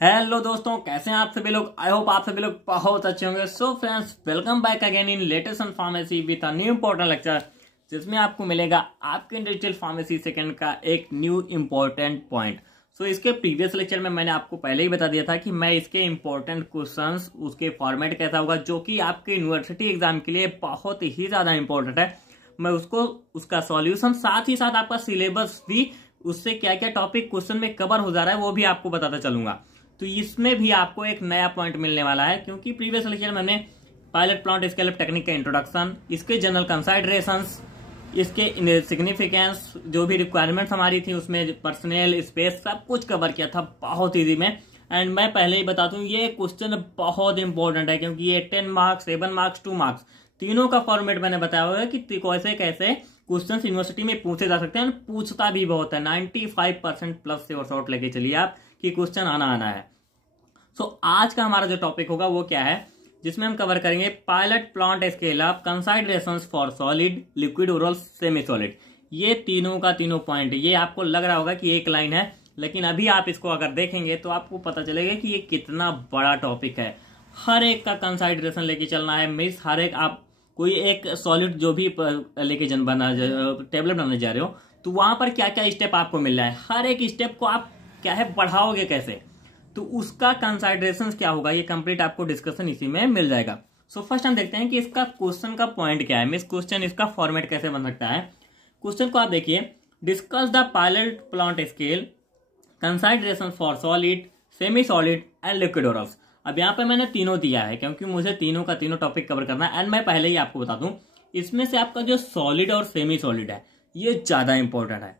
Hello दोस्तों, कैसे हैं आप सभी लोग। आई होप आप सभी लोग बहुत अच्छे होंगे। So friends, welcome back again in latest pharmacy with a new important lecture, जिसमें आपको मिलेगा आपके इंडिविजुअल फार्मेसी सेकंड का एक न्यू इंपॉर्टेंट पॉइंट। सो इसके प्रीवियस लेक्चर में मैंने आपको पहले ही बता दिया था कि मैं इसके इंपॉर्टेंट क्वेश्चंस, उसके फॉर्मेट कैसा होगा, जो कि आपके यूनिवर्सिटी एग्जाम के लिए बहुत ही ज्यादा इंपॉर्टेंट है। मैं उसका सॉल्यूशन, साथ ही साथ आपका सिलेबस भी, उससे क्या क्या टॉपिक क्वेश्चन में कवर हो जा रहा है वो भी आपको बताता चलूंगा। तो इसमें भी आपको एक नया पॉइंट मिलने वाला है, क्योंकि प्रीवियस लेक्चर में हमने pilot plant scale up technique का इंट्रोडक्शन, इसके जनरल कंसाइडरेशंस, इसके सिग्निफिकेंस, जो भी रिक्वायरमेंट्स हमारी थी उसमें पर्सनल स्पेस, सब कुछ कवर किया था बहुत इजी में। एंड मैं पहले ही बता दूं, ये क्वेश्चन बहुत इंपॉर्टेंट है, क्योंकि ये 10 मार्क्स, 7 मार्क्स, 2 मार्क्स, तीनों का फॉर्मेट मैंने बताया हुआ है कि कैसे कैसे क्वेश्चन यूनिवर्सिटी में पूछे जा सकते हैं। पूछता भी बहुत है, 95% प्लस से और शॉर्ट लेके चलिए आप कि क्वेश्चन आना है। सो आज का हमारा जो टॉपिक होगा वो क्या है, जिसमें हम कवर करेंगे pilot plant scale up, considerations for solid, liquid, oral, semi solid. ये तीनों का तीनों पॉइंट, ये आपको लग रहा होगा कि एक लाइन है, लेकिन अभी आप इसको अगर देखेंगे तो आपको पता चलेगा कि ये कितना बड़ा टॉपिक है। हर एक का कंसाइडरेशन लेके चलना है। मीन्स हर एक, आप कोई एक सॉलिड जो भी लेके टेबलेट बनाने जा रहे हो, तो वहां पर क्या क्या स्टेप आपको मिल रहा है, हर एक स्टेप को आप क्या है बढ़ाओगे कैसे, तो उसका कंसाइडरेशन क्या होगा, ये कंप्लीट आपको डिस्कशन इसी में मिल जाएगा। सो फर्स्ट हम देखते हैं कि इसका क्वेश्चन का पॉइंट क्या है। मीन्स क्वेश्चन, इसका फॉर्मेट कैसे बन सकता है। क्वेश्चन को आप देखिए, discuss the pilot plant scale, consideration for solid, semi solid and liquid orals. अब यहाँ पे मैंने तीनों दिया है, क्योंकि मुझे तीनों का तीनों टॉपिक कवर करना है। एंड मैं पहले ही आपको बता दूं, इसमें से आपका जो सॉलिड और सेमी सॉलिड है ये ज्यादा इंपॉर्टेंट है,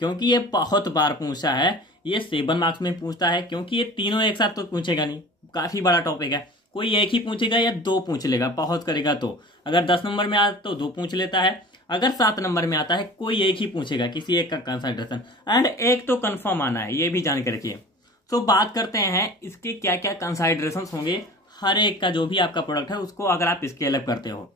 क्योंकि ये बहुत बार पूछा है। ये 7 मार्क्स में पूछता है, क्योंकि ये तीनों एक साथ तो पूछेगा नहीं, काफी बड़ा टॉपिक है। कोई एक ही पूछेगा या 2 पूछ लेगा, बहुत करेगा तो। अगर 10 नंबर में आता तो 2 पूछ लेता है, अगर 7 नंबर में आता है कोई एक ही पूछेगा, किसी एक का कंसंट्रेशन, एंड एक तो कंफर्म आना है, ये भी जान के रखिए। तो बात करते हैं इसके क्या क्या कंसाइडरेशन होंगे हर एक का, जो भी आपका प्रोडक्ट है उसको अगर आप स्केल अप करते हो।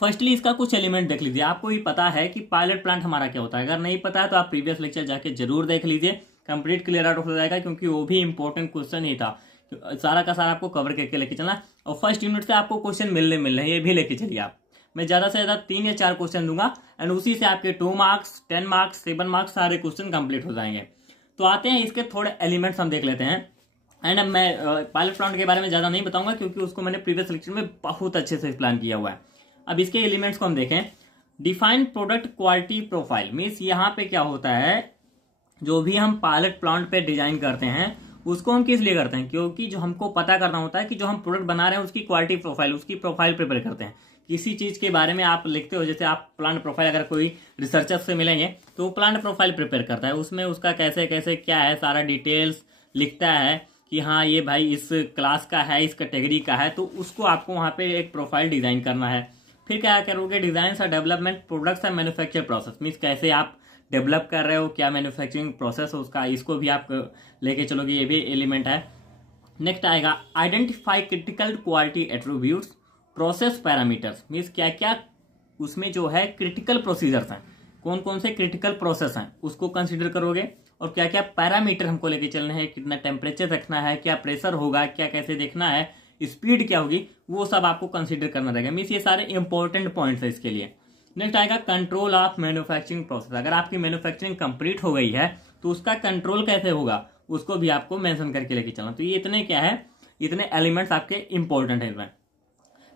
फर्स्टली इसका कुछ एलिमेंट देख लीजिए। आपको भी पता है कि पायलट प्लांट हमारा क्या होता है, अगर नहीं पता है तो आप प्रीवियस लेक्चर जाके जरूर देख लीजिए, कंप्लीट क्लियर आउट हो जाएगा, क्योंकि वो भी इंपॉर्टेंट क्वेश्चन ही था। सारा का सारा आपको कवर करके लेके चलना, और फर्स्ट यूनिट से आपको क्वेश्चन मिलने मिल रहे हैं, ये भी लेके चलिए आप। मैं ज्यादा से ज्यादा 3 या 4 क्वेश्चन दूंगा, एंड उसी से आपके 2 मार्क्स, 10 मार्क्स, 7 मार्क्स सारे क्वेश्चन कंप्लीट हो जाएंगे। तो आते हैं इसके थोड़े एलिमेंट्स हम देख लेते हैं। एंड मैं पायलट प्लांट के बारे में ज्यादा नहीं बताऊंगा, क्योंकि उसको मैंने प्रीवियस लेक्चर में बहुत अच्छे से प्लान किया हुआ है। अब इसके एलिमेंट्स को हम देखें। Define product quality profile, means यहाँ पे क्या होता है, जो भी हम पायलट प्लांट पे डिजाइन करते हैं उसको हम किस लिए करते हैं, क्योंकि जो हमको पता करना होता है कि जो हम प्रोडक्ट बना रहे हैं उसकी क्वालिटी प्रोफाइल, उसकी प्रोफाइल प्रिपेयर करते हैं। किसी चीज के बारे में आप लिखते हो, जैसे आप प्लांट प्रोफाइल अगर कोई रिसर्चर से मिलेंगे तो वो प्लांट प्रोफाइल प्रिपेयर करता है, उसमें उसका कैसे कैसे क्या है सारा डिटेल्स लिखता है कि हाँ ये भाई इस क्लास का है, इस कैटेगरी का है, तो उसको आपको वहां पे एक प्रोफाइल डिजाइन करना है। फिर क्या करोगे, डिजाइन और development products and manufacture process, means कैसे आप डेवलप कर रहे हो, क्या मैन्युफैक्चरिंग प्रोसेस है उसका, इसको भी आप लेके चलोगे, ये भी एलिमेंट है। नेक्स्ट आएगा identify critical quality attributes, process parameters, means क्या क्या उसमें जो है क्रिटिकल प्रोसीजर्स हैं, कौन कौन से क्रिटिकल प्रोसेस हैं उसको कंसिडर करोगे, और क्या क्या पैरामीटर हमको लेके चलना है, कितना टेम्परेचर रखना है, क्या प्रेशर होगा, क्या कैसे देखना है, स्पीड क्या होगी, वो सब आपको कंसिडर करना रहेगा। मीन्स ये सारे इंपॉर्टेंट पॉइंट्स है इसके लिए। नेक्स्ट आएगा कंट्रोल ऑफ मैन्युफैक्चरिंग प्रोसेस, अगर आपकी मैन्युफैक्चरिंग कंप्लीट हो गई है तो उसका कंट्रोल कैसे होगा उसको भी आपको मेंशन करके लेके चलना। तो ये इतने क्या है, इतने एलिमेंट्स आपके इंपॉर्टेंट है इसमें।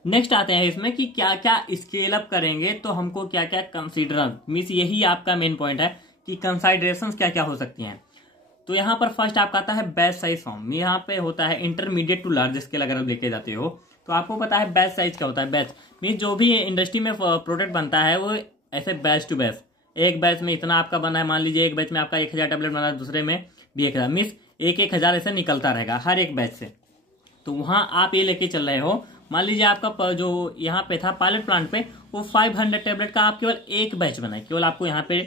नेक्स्ट आते हैं इसमें कि क्या क्या स्केल अप करेंगे तो हमको क्या क्या कंसीडर, मीन्स यही आपका मेन पॉइंट है कि कंसाइडरेशंस क्या क्या हो सकती हैं। तो यहाँ पर फर्स्ट आपका आता है बैच साइज फॉर्म, यहाँ पे होता है इंटरमीडिएट टू लार्ज स्केल, अगर आप लेके जाते हो तो आपको पता है बैच साइज क्या होता है। बैच मीन्स जो भी इंडस्ट्री में प्रोडक्ट बनता है वो ऐसे बैच टू बैच, एक बैच में इतना आपका बना है, मान लीजिए एक बैच में आपका 1000 टेबलेट बना है, दूसरे में भी 1000, मीन्स 1,000 ऐसे निकलता रहेगा हर एक बैच से। तो वहां आप ये लेके चल रहे हो, मान लीजिए आपका जो यहाँ पे था पायलट प्लांट पे, वो 500 टेबलेट का आप केवल एक बैच बनाए, केवल आपको यहाँ पे,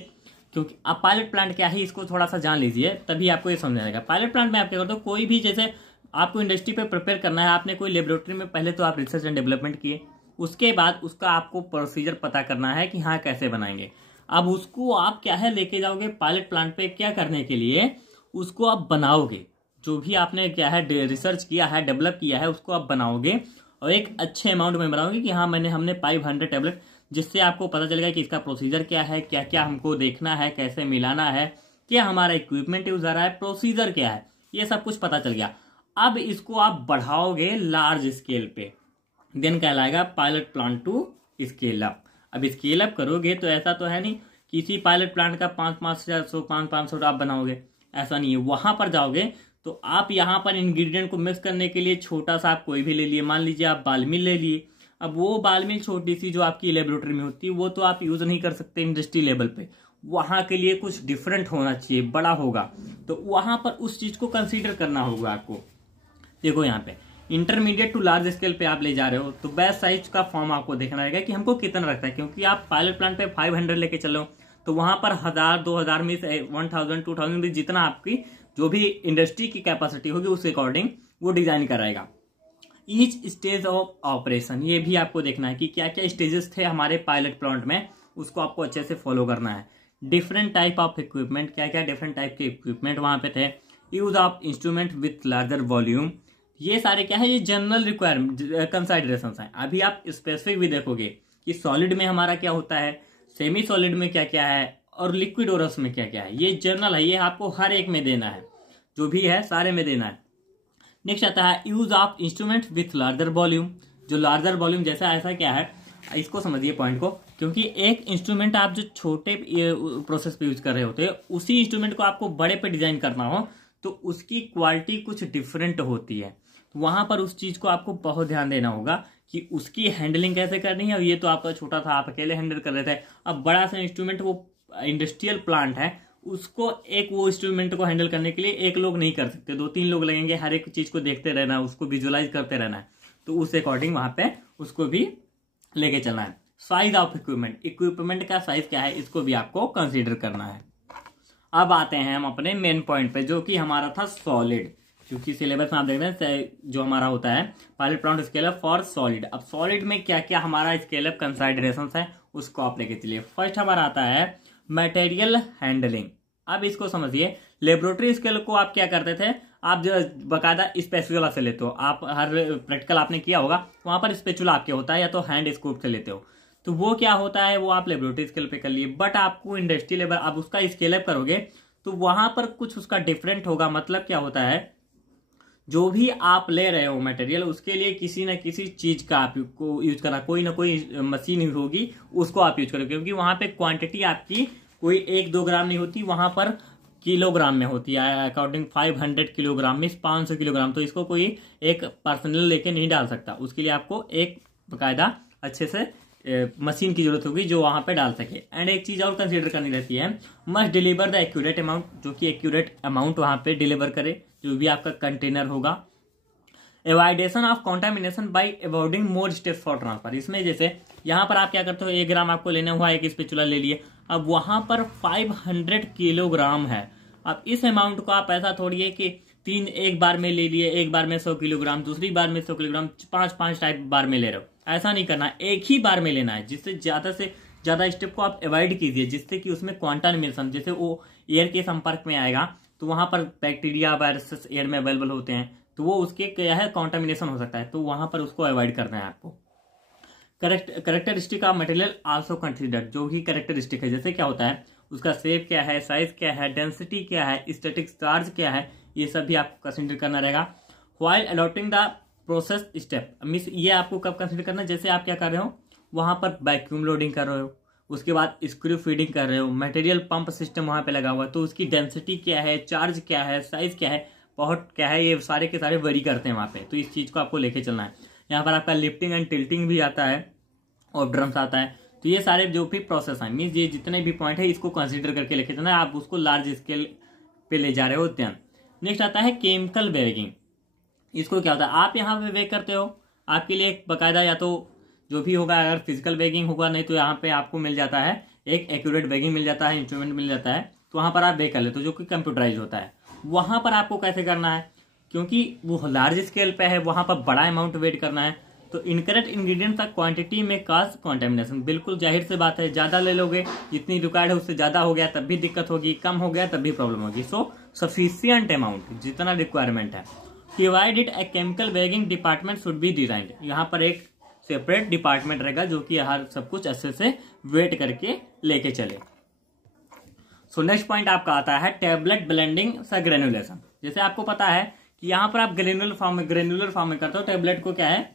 क्योंकि आप पायलट प्लांट क्या है इसको थोड़ा सा जान लीजिए तभी आपको ये समझ आएगा। पायलट प्लांट में आप क्या करते हो, कोई भी जैसे आपको इंडस्ट्री पे प्रिपेयर करना है, आपने कोई लेबोरेटरी में पहले तो आप रिसर्च एंड डेवलपमेंट किए, उसके बाद उसका आपको प्रोसीजर पता करना है कि हाँ कैसे बनाएंगे। अब उसको आप क्या है लेके जाओगे पायलट प्लांट पे, क्या करने के लिए उसको आप बनाओगे, जो भी आपने क्या है रिसर्च किया है, डेवलप किया है, उसको आप बनाओगे और एक अच्छे अमाउंट में बनाओगे कि हाँ हमने 500 टैबलेट, जिससे आपको पता चलेगा कि इसका प्रोसीजर क्या है, क्या क्या हमको देखना है, कैसे मिलाना है, क्या हमारा इक्विपमेंट यूज आ रहा है, प्रोसीजर क्या है, ये सब कुछ पता चल गया। अब इसको आप बढ़ाओगे लार्ज स्केल पे, देन कहलाएगा pilot plant to scale up. अब स्केल अप करोगे तो ऐसा तो है नहीं किसी पायलट प्लांट का 500 आप बनाओगे, ऐसा नहीं है। वहां पर जाओगे तो आप यहाँ पर इंग्रेडिएंट को मिक्स करने के लिए छोटा सा आप कोई भी ले लिए, मान लीजिए आप बाल मिल ले लिए। अब वो बाल मिल छोटी सी जो आपकी लेबोरेटरी में होती है वो तो आप यूज नहीं कर सकते इंडस्ट्री लेवल पे, वहां के लिए कुछ डिफरेंट होना चाहिए, बड़ा होगा, तो वहां पर उस चीज को कंसीडर करना होगा आपको। देखो यहाँ पे इंटरमीडिएट टू लार्ज स्केल पे आप ले जा रहे हो तो बेस्ट साइज का फॉर्म आपको देखना रहेगा कि हमको कितना रखता है, क्योंकि आप पायलट प्लांट पे 500 लेके चलो तो वहां पर 1000 2000 में 1000 2000 में जितना आपकी जो भी इंडस्ट्री की कैपेसिटी होगी उस अकॉर्डिंग वो डिजाइन कराएगा। ईच स्टेज ऑफ ऑपरेशन, ये भी आपको देखना है कि क्या क्या स्टेजेस थे हमारे पायलट प्लांट में, उसको आपको अच्छे से फॉलो करना है। डिफरेंट टाइप ऑफ इक्विपमेंट, क्या क्या डिफरेंट टाइप के इक्विपमेंट वहां पे थे। Use of instrument with larger volume, ये सारे क्या है, ये जनरल रिक्वायरमेंट कंसाइडरेशन है। अभी आप स्पेसिफिक भी देखोगे कि सॉलिड में हमारा क्या होता है, सेमी सॉलिड में क्या क्या है और लिक्विड ओरस में क्या क्या है, ये जनरल है, ये आपको हर एक में देना है, जो भी है सारे में देना है। नेक्स्ट आता है use of instrument with larger volume, जो लार्जर वॉल्यूम जैसा ऐसा क्या है, इसको समझिए पॉइंट को, क्योंकि एक इंस्ट्रूमेंट आप जो छोटे प्रोसेस पे यूज कर रहे होते हैं उसी इंस्ट्रूमेंट को आपको बड़े पे डिजाइन करना हो तो उसकी क्वालिटी कुछ डिफरेंट होती है, तो वहां पर उस चीज को आपको बहुत ध्यान देना होगा कि उसकी हैंडलिंग कैसे करनी है। और ये तो आपका छोटा था, आप अकेले हैंडल कर रहे थे, अब बड़ा सा इंस्ट्रूमेंट वो इंडस्ट्रियल प्लांट है, उसको एक वो इंस्ट्रूमेंट को हैंडल करने के लिए एक लोग नहीं कर सकते, 2-3 लोग लगेंगे, हर एक चीज को देखते रहना है, उसको विजुअलाइज करते रहना है, तो उस अकॉर्डिंग वहां पे उसको भी लेके चलना है। साइज ऑफ इक्विपमेंट, इक्विपमेंट का साइज क्या है इसको भी आपको कंसीडर करना है। अब आते हैं हम अपने मेन पॉइंट पे जो कि हमारा था सॉलिड, क्योंकि सिलेबस में आप देख रहे हैं जो हमारा होता है pilot plant scale up for solid. अब सॉलिड में क्या क्या हमारा स्केल अप कंसाइडरेशन है उसको आप लेके चलिए। फर्स्ट हमारा आता है मटेरियल हैंडलिंग। अब इसको समझिए, लेबोरेटरी स्केल को आप क्या करते थे, आप जो बकायदा स्पेचुला से लेते हो, आप हर प्रैक्टिकल आपने किया होगा वहां पर स्पेचुला आपके होता है या तो हैंड स्कूप से लेते हो, तो वो क्या होता है वो आप लेबोरेटरी स्केल पे कर लिए। बट आपको इंडस्ट्री लेवल आप उसका स्केल अप करोगे तो वहां पर कुछ उसका डिफरेंट होगा। मतलब क्या होता है, जो भी आप ले रहे हो मटेरियल उसके लिए किसी न किसी चीज का आपको यूज करना, कोई ना कोई मशीन होगी उसको आप यूज करोगे, क्योंकि वहां पे क्वांटिटी आपकी कोई 1-2 ग्राम नहीं होती, वहां पर किलोग्राम में होती है। अकॉर्डिंग 500 किलोग्राम में 500 किलोग्राम, तो इसको कोई एक पर्सनल लेके नहीं डाल सकता, उसके लिए आपको एक बकायदा अच्छे से मशीन की जरूरत होगी जो वहां पे डाल सके। एंड एक चीज और कंसीडर करनी रहती है, must deliver the accurate amount, जो कि एक्यूरेट अमाउंट वहां पे डिलीवर करे जो भी आपका कंटेनर होगा। एवॉइडेशन of contamination by avoiding more steps for transfer, इसमें जैसे यहाँ पर आप क्या करते हो, 1 ग्राम आपको लेना हुआ, एक स्पेचुला ले लिए, अब वहां पर 500 किलोग्राम है। अब इस अमाउंट को आप ऐसा थोड़ी है कि एक बार में ले लिए, एक बार में 100 किलोग्राम, दूसरी बार में 100 किलोग्राम, 5 टाइप बार में ले रहे हो, ऐसा नहीं करना, एक ही बार में लेना है, जिससे ज्यादा से ज्यादा स्टेप को आप अवॉइड कीजिए, जिससे कि उसमें क्वांटामिनेशन, जैसे वो एयर के संपर्क में आएगा तो वहां पर बैक्टीरिया वायरसेस एयर में अवेलेबल होते हैं, तो वो उसके क्या है कॉन्टामिनेशन हो सकता है, तो वहां पर उसको अवॉइड करना है आपको। Characteristic of material also consider, जो भी करेक्टरिस्टिक है, जैसे क्या होता है उसका शेप क्या है, साइज क्या है, डेंसिटी क्या है, स्टैटिक चार्ज क्या है, ये सब भी आपको कंसिडर करना रहेगा। While adopting the process step, means ये आपको कब कंसिडर करना है, जैसे आप क्या कर रहे हो वहां पर वैक्यूम लोडिंग कर रहे हो, उसके बाद स्क्रू फीडिंग कर रहे हो, मटेरियल पंप सिस्टम वहां पे लगा हुआ है, तो उसकी डेंसिटी क्या है, चार्ज क्या है, साइज क्या है, बहुत क्या है, ये सारे के सारे वेरी करते हैं वहां पे, तो इस चीज को आपको लेके चलना है। यहाँ पर आपका लिफ्टिंग एंड टिल्टिंग भी आता है और ड्रम्स आता है, तो ये सारे जो भी प्रोसेस है, मीन्स ये जितने भी पॉइंट है इसको कंसिडर करके लेके चलना है, आप उसको लार्ज स्केल पे ले जा रहे हो ध्यान। नेक्स्ट आता है केमिकल बैगिंग। इसको क्या होता है, आप यहाँ पे बैग करते हो, आपके लिए एक बकायदा या तो जो भी होगा, अगर फिजिकल बैगिंग होगा नहीं तो यहाँ पे आपको मिल जाता है एक एक्यूरेट बैगिंग मिल जाता है, इंस्ट्रूमेंट मिल जाता है, तो वहां पर आप बैग कर लेते हो जो कि कंप्यूटराइज होता है। वहां पर आपको कैसे करना है, क्योंकि वो लार्ज स्केल पे है, वहां पर बड़ा अमाउंट वेट करना है, तो इनकरेक्ट इंग्रेडिएंट्स का क्वांटिटी में काज कॉन्टेमिनेशन, बिल्कुल जाहिर सी बात है, ज्यादा ले लोगे, जितनी रिक्वायर्ड है उससे ज्यादा हो गया तब भी दिक्कत होगी, कम हो गया तब भी प्रॉब्लम होगी। सो सफिशियंट अमाउंट, जितना रिक्वायरमेंट है। Divide it a chemical bagging department should be designed, यहाँ पर एक सेपरेट डिपार्टमेंट रहेगा जो कि हर सब कुछ अच्छे से वेट करके लेके चले। सो नेक्स्ट पॉइंट आपका आता है टेबलेट ब्लेंडिंग सा ग्रेनुलेशन। जैसे आपको पता है कि यहाँ पर आप ग्रेनुलर फॉर्म में करते हो, टेबलेट को क्या है,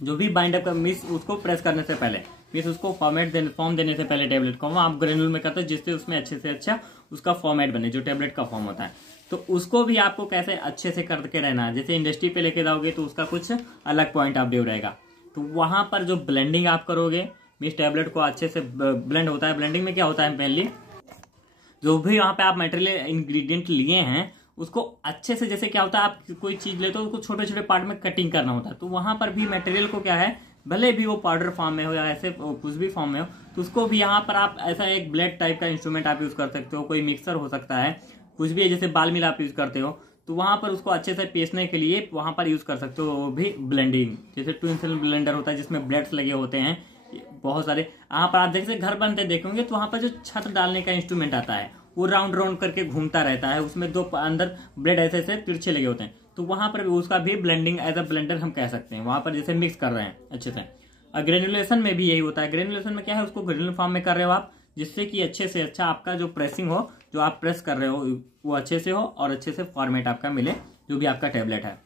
जो भी बाइंड अप का मिस उसको प्रेस करने से पहले, मिस उसको फॉर्म देने से पहले टेबलेट को आप ग्रेनुलर में करते हो, जिससे उसमें अच्छे से अच्छा उसका फॉर्मेट बने, जो टेबलेट का फॉर्म होता है। तो उसको भी आपको कैसे अच्छे से करके रहना है। जैसे इंडस्ट्री पे लेके जाओगे तो उसका कुछ अलग पॉइंट ऑफ व्यू रहेगा। तो वहां पर जो ब्लेंडिंग आप करोगे, मिस टेबलेट को अच्छे से ब्लेंड होता है। ब्लेंडिंग में क्या होता है, मेनली जो भी वहां पे आप मटेरियल इंग्रेडिएंट लिए हैं उसको अच्छे से, जैसे क्या होता है आप कोई चीज लेते हो उसको छोटे छोटे पार्ट में कटिंग करना होता है। तो वहां पर भी मटेरियल को क्या है, भले भी वो पाउडर फॉर्म में हो या ऐसे कुछ भी फॉर्म में हो, तो उसको भी यहाँ पर आप ऐसा एक ब्लेड टाइप का इंस्ट्रूमेंट आप यूज कर सकते हो, कोई मिक्सर हो सकता है, कुछ भी है, जैसे बाल मिल आप यूज करते हो, तो वहां पर उसको अच्छे से पीसने के लिए वहां पर यूज कर सकते हो। वो भी ब्लेंडिंग, जैसे ट्विन सेल ब्लेंडर होता है जिसमें ब्लेड्स लगे होते हैं बहुत सारे। यहाँ पर आप जैसे घर बनते देखेंगे तो वहां पर जो छत डालने का इंस्ट्रूमेंट आता है वो राउंड राउंड करके घूमता रहता है, उसमें दो अंदर ब्लेड ऐसे ऐसे तिरछे लगे होते हैं। तो वहां पर उसका भी ब्लेंडिंग एज अ ब्लेंडर हम कह सकते हैं, वहां पर जैसे मिक्स कर रहे हैं अच्छे से। ग्रेनुलेशन में भी यही होता है। ग्रेनुलेशन में क्या है, उसको ग्रेनुलर फॉर्म में कर रहे हो आप, जिससे कि अच्छे से अच्छा आपका जो प्रेसिंग हो, जो आप प्रेस कर रहे हो वो अच्छे से हो और अच्छे से फॉर्मेट आपका मिले जो भी आपका टेबलेट है।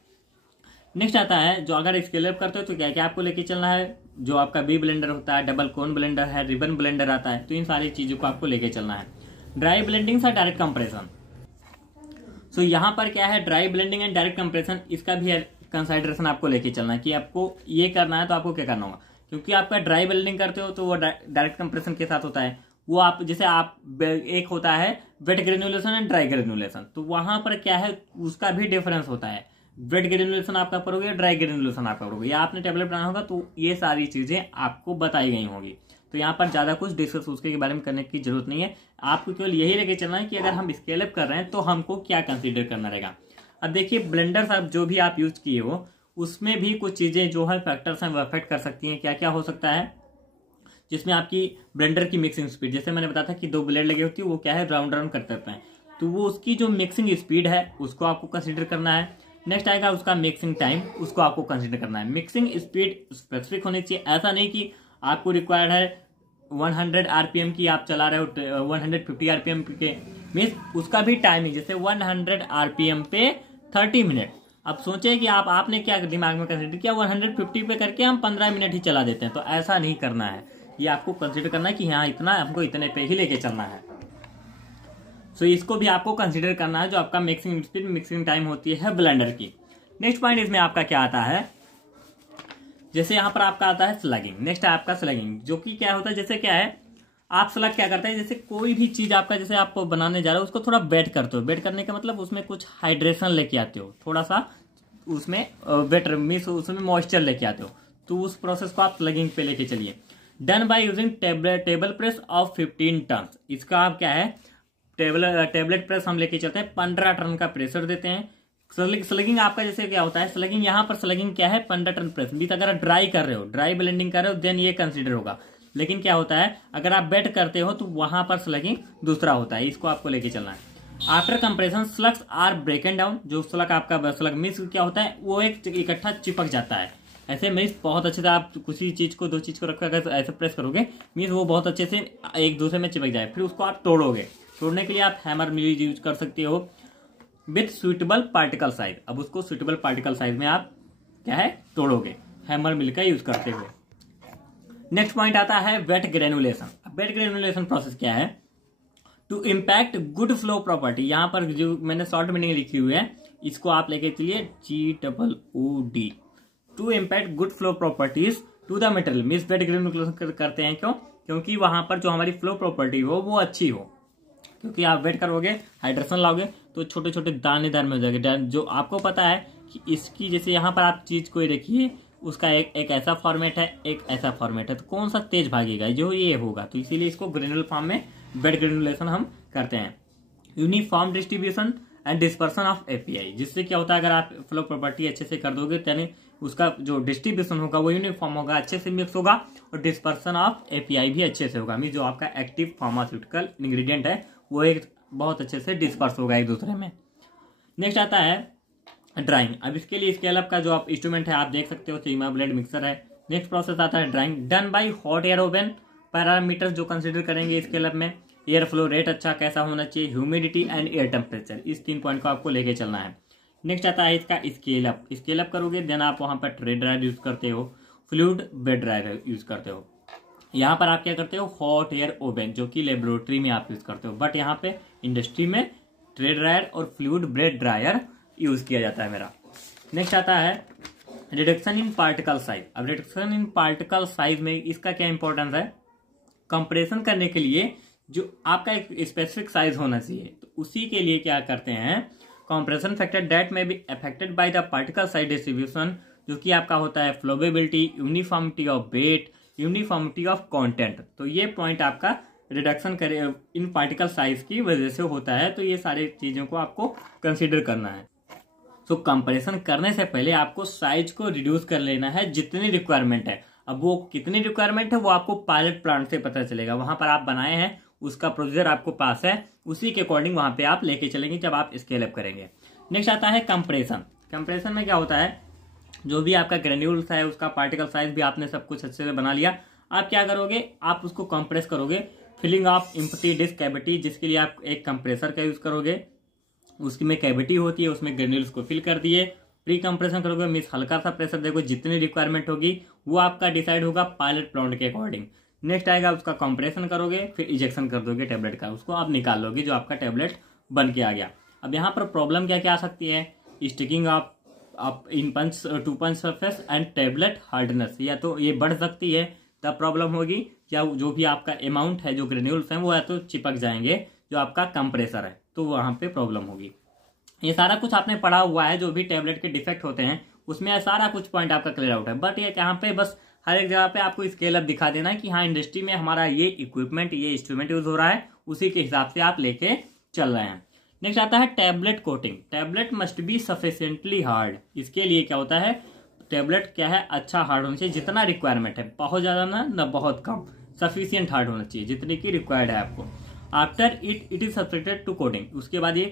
नेक्स्ट आता है, जो अगर स्केल अप करते हो तो क्या क्या आपको लेके चलना है, जो आपका बी ब्लेंडर होता है, डबल कोन ब्लेंडर है, रिबन ब्लेंडर आता है, तो इन सारी चीजों को आपको लेके चलना है। ड्राई ब्लेंडिंग सा डायरेक्ट कंप्रेशन। सो यहाँ पर क्या है, dry blending and direct compression, इसका भी कंसिडरेशन आपको लेके चलना है कि आपको ये करना है तो आपको क्या करना होगा। क्योंकि आपका ड्राई ब्लेंडिंग करते हो तो वो डायरेक्ट कंप्रेशन के साथ होता है, वो आप जैसे आप एक होता है wet granulation and dry granulation, तो वहां पर क्या है उसका भी डिफरेंस होता है। वेट ग्रेनुलेशन आपका करोगे, ड्राई ग्रेनुलेशन आपका करोगे, या आपने टेबलेट बनाना होगा तो ये सारी चीजें आपको बताई गई होंगी। तो यहाँ पर ज्यादा कुछ डिस्कस उसके बारे में करने की जरूरत नहीं है, आपको केवल यही लेके चलना है कि अगर हम स्केल अप कर रहे हैं तो हमको क्या कंसीडर करना रहेगा। अब देखिए ब्लेंडर आप जो भी आप यूज किए हो उसमें भी कुछ चीजें जो है फैक्टर्स हैं वो अफेक्ट कर सकती हैं। क्या क्या हो सकता है, जिसमें आपकी ब्लेंडर की मिक्सिंग स्पीड, जैसे मैंने बताया था कि दो ब्लेड लगी होती है, वो क्या है राउंड राउंड करते रहते हैं, तो वो उसकी जो मिक्सिंग स्पीड है उसको आपको कंसीडर करना है। नेक्स्ट आएगा उसका मिक्सिंग टाइम, उसको आपको कंसीडर करना है। मिक्सिंग स्पीड स्पेसिफिक होनी चाहिए, ऐसा नहीं कि आपको रिक्वायर्ड है 100 आरपीएम की आप चला रहे हो 150 आरपीएम के, मीन्स उसका भी टाइमिंग, जैसे 100 आरपीएम पे 30 मिनट। अब सोचे कि आपने क्या दिमाग में कंसीडर किया, 150 पे करके हम 15 मिनट ही चला देते हैं, तो ऐसा नहीं करना है। ये आपको कंसीडर करना है कि हाँ इतना हमको इतने पे ही लेके चलना है। सो इसको भी आपको कंसीडर करना है, जो आपका मिक्सिंग स्पीड, मिक्सिंग टाइम होती है ब्लेंडर की। नेक्स्ट पॉइंट इसमें आपका क्या आता है, जैसे यहाँ पर आपका आता है स्लगिंग। नेक्स्ट है आपका स्लगिंग, जो कि क्या होता है, जैसे क्या है आप स्लग क्या करते हैं, जैसे कोई भी चीज आपका जैसे आपको बनाने जा रहे हो उसको थोड़ा वेट करते हो। वेट करने का मतलब उसमें कुछ हाइड्रेशन लेके आते हो, थोड़ा सा उसमें वेट मिस उसमें मॉइस्चर लेके आते हो, तो उस प्रोसेस को आप स्लगिंग पे लेके चलिए। Done by using table press of 15 ton, इसका आप क्या है टेबलेट प्रेस हम लेके चलते हैं, 15 टन का प्रेशर देते हैं। स्लगिंग आपका जैसे क्या होता है, स्लगिंग यहाँ पर स्लगिंग क्या है 15 टन प्रेस मीन, अगर आप ड्राई कर रहे हो, ड्राई ब्लेंडिंग कर रहे हो देन ये कंसीडर होगा। लेकिन क्या होता है अगर आप वेट करते हो तो वहां पर स्लगिंग दूसरा होता है, इसको आपको लेके चलना है। After compression slugs are broken down, जो स्लग आपका स्लग मिस क्या होता है वो एक इकट्ठा चिपक जाता है। ऐसे मीन्स बहुत अच्छे से आप किसी चीज को दो चीज को रखकर अगर ऐसे प्रेस करोगे मीन्स वो बहुत अच्छे से एक दूसरे में चिपक जाए, फिर उसको आप तोड़ोगे। तोड़ने के लिए आप हैमर मिल यूज कर सकते हो विथ सुइटेबल पार्टिकल साइज। अब उसको सुइटेबल पार्टिकल साइज में आप क्या है तोड़ोगे हैमर मिल का यूज करते हुए। नेक्स्ट पॉइंट आता है wet granulation. Wet granulation process क्या है, to impact good flow property. यहां पर जो मैंने शॉर्ट मीनिंग लिखी हुई है इसको आप लेके चलिए GOOD, to impact good flow properties to the material. Means wet granulation करते हैं क्यों, क्योंकि वहां पर जो हमारी फ्लो प्रॉपर्टी हो वो अच्छी हो, क्योंकि आप वेट करोगे हाइड्रेशन लाओगे तो छोटे छोटे दानेदार में हो जाएगा। जो आपको पता है कि इसकी जैसे यहाँ पर आप चीज कोई देखिए उसका एक ऐसा फॉर्मेट है एक ऐसा फॉर्मेट है, तो कौन सा तेज भागेगा, जो ये होगा। तो इसीलिए इसको ग्रेनुलर फॉर्म में वेट ग्रेनुलेशन हम करते हैं। Uniform distribution and dispersion of API, जिससे क्या होता है अगर आप फ्लो प्रॉपर्टी अच्छे से कर दोगे यानी उसका जो डिस्ट्रीब्यूशन होगा वो यूनिफॉर्म होगा, अच्छे से मिक्स होगा, और डिस्पर्सन ऑफ एपीआई भी अच्छे से होगा। मीन जो आपका एक्टिव फार्मास्यूटिकल इंग्रेडिएंट है वो एक बहुत अच्छे से डिस्पर्स होगा एक दूसरे में। नेक्स्ट आता है ड्राइंग। अब इसके लिए स्केल अप का जो आप इंस्ट्रूमेंट है आप देख सकते हो, सिग्मा ब्लेड मिक्सर है। नेक्स्ट प्रोसेस आता है drawing done by hot air oven. Parameter जो कंसीडर करेंगे स्केल अप में, एयर फ्लो रेट अच्छा कैसा होना चाहिए, ह्यूमिडिटी एंड एयर टेम्परेचर, इस 3 पॉइंट को आपको लेके चलना है। नेक्स्ट आता है इसका स्केल अप। स्केल अप करोगे देन आप वहां पर ट्रे ड्रायर यूज करते हो, फ्लूइड बेड ड्रायर यूज करते हो। यहाँ पर आप क्या करते हो, हॉट एयर ओवन जो कि लेबोरेटरी में आप यूज करते हो, बट यहाँ पे इंडस्ट्री में ट्रे ड्रायर और फ्लूइड बेड ड्रायर यूज किया जाता है मेरा। नेक्स्ट आता है रिडक्शन इन पार्टिकल साइज। अब रिडक्शन इन पार्टिकल साइज में इसका क्या इंपॉर्टेंस है, कंप्रेशन करने के लिए जो आपका एक स्पेसिफिक साइज होना चाहिए, तो उसी के लिए क्या करते हैं, compression factor that may be affected by the particle size distribution, जो कि आपका होता है flowability, uniformity of weight, uniformity of content. तो ये पॉइंट आपका रिडक्शन करे इन पार्टिकल साइज की वजह से होता है, तो ये सारी चीजों को आपको कंसीडर करना है। तो कंपैरिजन करने से पहले आपको साइज को रिड्यूस कर लेना है जितनी रिक्वायरमेंट है। अब वो कितनी रिक्वायरमेंट है वो आपको पायलट प्लांट से पता चलेगा, वहां पर आप बनाए हैं उसका प्रोसीजर आपको पास है, उसी के अकॉर्डिंग वहां पे आप लेके चलेंगे जब आप स्केल अप करेंगे। नेक्स्ट आता है कंप्रेशन। कंप्रेशन में क्या होता है, जो भी आपका ग्रेन्यूल्स है उसका पार्टिकल साइज भी आपने सब कुछ अच्छे से बना लिया, आप क्या करोगे, आप उसको कंप्रेस करोगे। Filling of empty disc cavity, जिसके लिए आप एक कंप्रेसर का यूज करोगे, उसकी में कैविटी होती है उसमें ग्रेन्यूल्स को फिल कर दिए। प्री कंप्रेशन करोगे मीन्स हल्का सा प्रेशर देखो, जितनी रिक्वायरमेंट होगी वो आपका डिसाइड होगा पायलट प्लांट के अकॉर्डिंग। नेक्स्ट आएगा उसका कंप्रेशन करोगे, फिर इजेक्शन कर दोगे टेबलेट का, उसको आप निकाल लोगे जो आपका टेबलेट बन के आ गया। अब यहाँ पर प्रॉब्लम क्या क्या आ सकती है, sticking of in punch to punch surface and tablet hardness, या तो ये बढ़ सकती है तब प्रॉब्लम होगी, या जो भी आपका अमाउंट है जो ग्रेन्यूल्स हैं वो या तो चिपक जाएंगे जो आपका कंप्रेसर है, तो वहां पे प्रॉब्लम होगी। ये सारा कुछ आपने पढ़ा हुआ है, जो भी टेबलेट के डिफेक्ट होते हैं उसमें सारा कुछ पॉइंट आपका क्लियर आउट है, बट ये यहाँ पे बस हर एक जगह पे आपको स्केल अप दिखा देना है कि हाँ इंडस्ट्री में हमारा ये इक्विपमेंट ये इंस्ट्रूमेंट यूज हो रहा है, उसी के हिसाब से आप लेके चल रहे हैं। नेक्स्ट आता है tablet coating. Tablet must be sufficiently hard. इसके लिए क्या होता है, टैबलेट क्या है, अच्छा हार्ड होना चाहिए, जितना रिक्वायरमेंट है, बहुत ज्यादा ना बहुत कम, सफिशियंट हार्ड होना चाहिए जितनी की रिक्वायर्ड है आपको। After it is subjected to coating, उसके बाद ये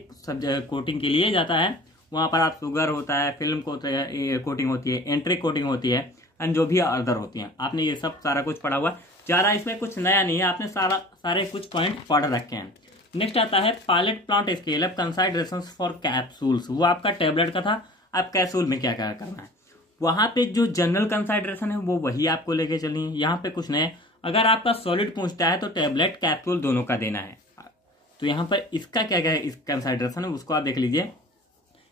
कोटिंग के लिए जाता है, वहां पर आप शुगर होता है, फिल्म कोटिंग होती है, एंट्री कोटिंग होती है, एंड जो भी अदर होती हैं। आपने ये सब सारा कुछ पढ़ा हुआ है, ज़्यादा इसमें कुछ नया नहीं है, आपने सारे कुछ पॉइंट पढ़ रखे हैं। नेक्स्ट आता है pilot plant scale up considerations for capsules. वो आपका टेबलेट का था, अब कैप्सूल में क्या क्या करना है, वहां पे जो जनरल कंसाइडरेशन है वो वही आपको लेके चलनी है, यहाँ पे कुछ नया। अगर आपका सॉलिड पूछता है तो टेबलेट कैप्सूल दोनों का देना है, तो यहाँ पर इसका क्या क्या है, इस कंसाइडरेशन है उसको आप देख लीजिए।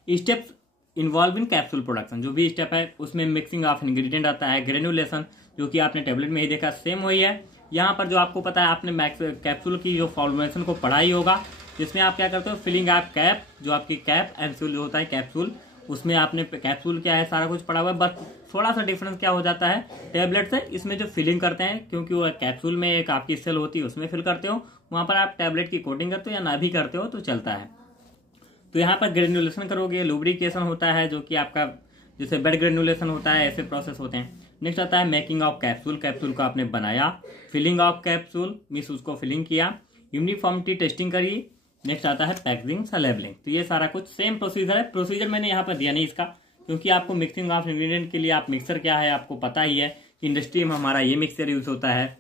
Steps involve in capsule production, जो भी स्टेप है उसमें मिक्सिंग ऑफ इंग्रेडिएंट आता है, ग्रेन्युलेशन जो कि आपने टेबलेट में ही देखा सेम वही है। यहाँ पर जो आपको पता है आपने कैप्सूल की जो फॉर्मुलेशन को पढ़ा ही होगा, जिसमें आप क्या करते हो, फिलिंग आप कैप, जो आपकी कैप एंड होता है कैप्सूल, उसमें आपने कैप्सूल क्या है सारा कुछ पढ़ा हुआ है, बस थोड़ा सा डिफरेंस क्या हो जाता है टेबलेट से, इसमें जो फिलिंग करते हैं, क्योंकि वो कैप्सूल में एक आपकी सेल होती है उसमें फिल करते हो, वहां पर आप टेबलेट की कोटिंग करते हो या ना भी करते हो तो चलता है। तो यहाँ पर ग्रेन्युलेशन करोगे, लुब्रिकेशन होता है जो कि आपका जैसे बेड ग्रेन्युलेशन होता है, ऐसे प्रोसेस होते हैं। नेक्स्ट आता है मेकिंग ऑफ कैप्सूल, कैप्सूल को आपने बनाया, फिलिंग ऑफ कैप्सूल मीन्स उसको फिलिंग किया, यूनिफॉर्मिटी टेस्टिंग करी। नेक्स्ट आता है पैकेजिंग लेबलिंग। तो ये सारा कुछ सेम प्रोसीजर है, प्रोसीजर मैंने यहाँ पर दिया नहीं इसका, क्योंकि आपको मिक्सिंग ऑफ इंग्रेडिएंट के लिए आप मिक्सर क्या है आपको पता ही है, इंडस्ट्री में हमारा ये मिक्सर यूज होता है।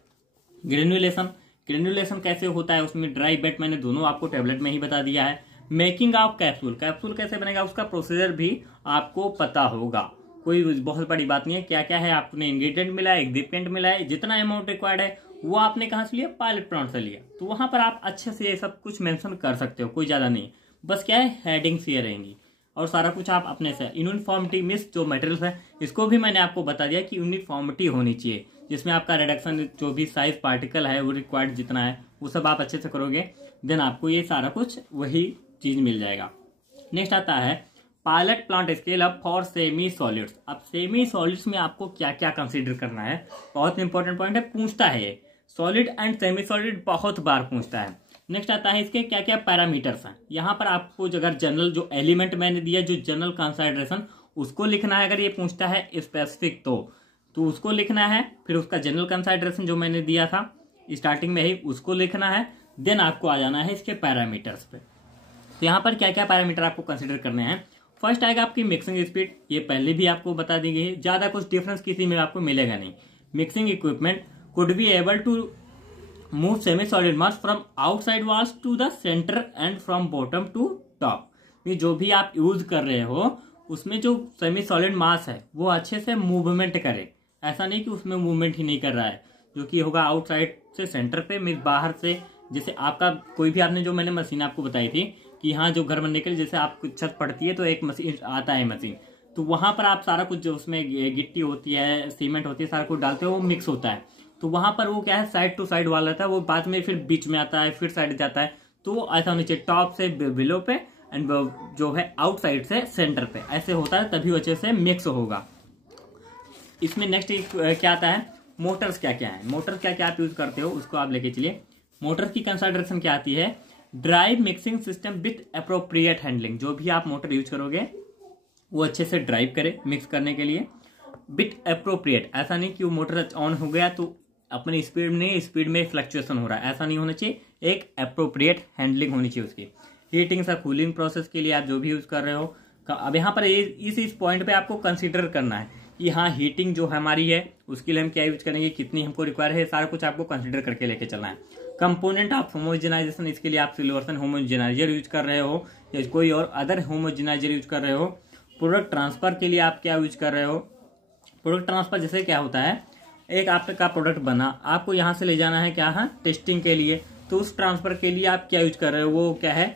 ग्रेन्युलेशन, ग्रेन्युलेशन कैसे होता है, उसमें ड्राई वेट मैंने दोनों आपको टेबलेट में ही बता दिया है। मेकिंग ऑफ कैप्सूल, कैप्सूल कैसे बनेगा उसका प्रोसीजर भी आपको पता होगा, कोई बहुत बड़ी बात नहीं है। क्या क्या है आपने इंग्रेडिएंट मिला है, एक्सिपिएंट मिला है, जितना अमाउंट रिक्वायर्ड है वो आपने कहाँ से लिया, पायलट प्लांट से लिया, तो वहां पर आप अच्छे से ये सब कुछ मेंशन कर सकते हो, कोई ज्यादा नहीं, बस क्या है हेडिंग्स ये रहेंगी और सारा कुछ आप अपने से। यूनिफॉर्मिटी मिस जो मटेरियल है इसको भी मैंने आपको बता दिया कि यूनिफॉर्मिटी होनी चाहिए, जिसमें आपका रिडक्शन जो भी साइज पार्टिकल है वो रिक्वायर्ड जितना है वो सब आप अच्छे से करोगे, देन आपको ये सारा कुछ वही चीज मिल जाएगा। नेक्स्ट आता है pilot plant scale up for semi solids. अब सेमी सॉलिड्स में आपको क्या क्या कंसीडर करना है, बहुत इंपॉर्टेंट पॉइंट है, पूछता है ये, सॉलिड एंड सेमी सॉलिड बहुत बार पूछता है। नेक्स्ट आता है इसके क्या क्या पैरामीटर्स हैं। यहाँ पर आपको अगर जनरल जो एलिमेंट मैंने दिया, जो जनरल कंसिडरेशन, उसको लिखना है। अगर ये पूछता है स्पेसिफिक तो उसको लिखना है। फिर उसका जनरल कंसिडरेशन जो मैंने दिया था स्टार्टिंग में ही, उसको लिखना है। देन आपको आ जाना है इसके पैरामीटर्स पे। तो यहाँ पर क्या क्या पैरामीटर आपको कंसिडर करने हैं। फर्स्ट आएगा आपकी मिक्सिंग स्पीड, ये पहले भी आपको बता दी गई है, ज़्यादा कुछ डिफरेंस किसी में आपको मिलेगा नहीं। Mixing equipment could be able to move semi solid mass from outside walls to the centre and from bottom to top. ये जो भी आप यूज कर रहे हो उसमें जो सेमी सॉलिड मास है वो अच्छे से मूवमेंट करे। ऐसा नहीं कि उसमें मूवमेंट ही नहीं कर रहा है, जो कि होगा आउटसाइड से सेंटर पे, मीन बाहर से। जैसे आपका कोई भी आपने जो मैंने मशीन आपको बताई थी कि हाँ जो घर बनने के लिए जैसे आपको छत पड़ती है तो एक मशीन आता है मशीन, तो वहां पर आप सारा कुछ जो उसमें गिट्टी होती है, सीमेंट होती है, सारा कुछ डालते हो, वो मिक्स होता है। तो वहां पर वो क्या है, साइड टू साइड वाला रहता है, वो बाद में फिर बीच में आता है, फिर साइड जाता है। तो ऐसा होना चाहिए टॉप से बिलो पे एंड जो है आउटसाइड से सेंटर पे, ऐसे होता है, तभी अच्छे से मिक्स होगा। इसमें नेक्स्ट क्या आता है, मोटर्स क्या क्या है। मोटर क्या क्या आप यूज करते हो उसको आप लेके चलिए। मोटर की कंसिडरेशन क्या आती है, drive mixing system with appropriate handling. जो भी आप मोटर यूज करोगे वो अच्छे से ड्राइव करे मिक्स करने के लिए। विथ अप्रोप्रिएट, ऐसा नहीं कि वो मोटर ऑन हो गया तो अपनी स्पीड नहीं, स्पीड में फ्लक्चुएशन हो रहा है, ऐसा नहीं होना चाहिए। एक अप्रोप्रिएट हैंडलिंग होनी चाहिए उसकी। हीटिंग से कूलिंग प्रोसेस के लिए आप जो भी यूज कर रहे हो, अब यहाँ पर इस पॉइंट पे आपको कंसीडर करना है कि हाँ हीटिंग जो हमारी है उसके लिए हम क्या यूज करेंगे, कितनी हमको रिक्वायर है, सारा कुछ आपको कंसीडर करके लेके चलना है। कंपोनेंट ऑफ होमोजेनाइजेशन, इसके लिए आप सिल्वर्सन होमोजेनाइजर यूज कर रहे हो या कोई और अदर होमोजेनाइजर यूज कर रहे हो। प्रोडक्ट ट्रांसफर के लिए आप क्या यूज कर रहे हो। प्रोडक्ट ट्रांसफर जैसे क्या होता है, एक आपका प्रोडक्ट बना, आपको यहाँ से ले जाना है क्या है टेस्टिंग के लिए, तो उस ट्रांसफर के लिए आप क्या यूज कर रहे हो, वो क्या है